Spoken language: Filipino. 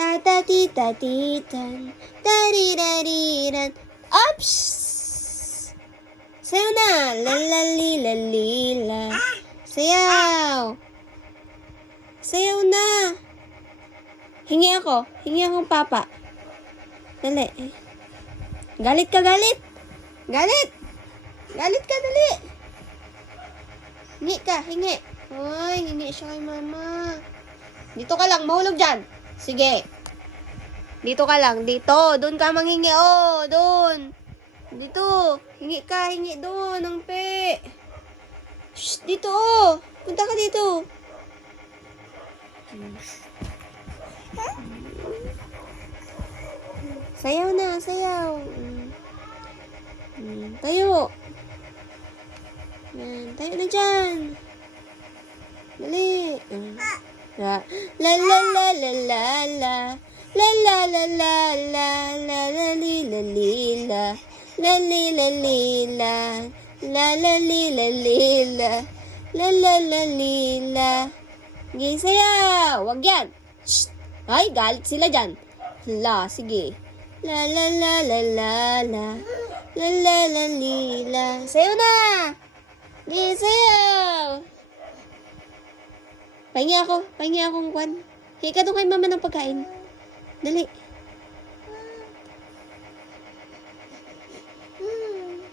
Tatatitatitan, tarirariran. Ops! Sayaw na! Lalalilalila. Sayaw! Sayaw na! Hingi akong papa. Dali. Galit ka, galit! Galit! Galit ka, dali! Hingi ka, hingi. Hoy, hingi siya kay mama. Dito ka lang, mahulog dyan. Sige. Dito ka lang, dito. Doon ka manghingi, oh, doon. Dito. Hingi ka, hingi doon, ang pe. Shh, dito, oh. Punta ka dito. Sayaw na, sayaw. Tayo. Tayo na dyan. Dali. La la la la la la. La la la la la la la li la li la. La li la li la. La la li la li la. La la la li la. Sige, sayaw. Wag yan. Shh. Ay, galit sila dyan. La, sige. La la la la la la. La la la li la. Sayaw na. Sige, sayaw. Pahingi akong kwan. Hika doon kay mama ng pagkain. Dali.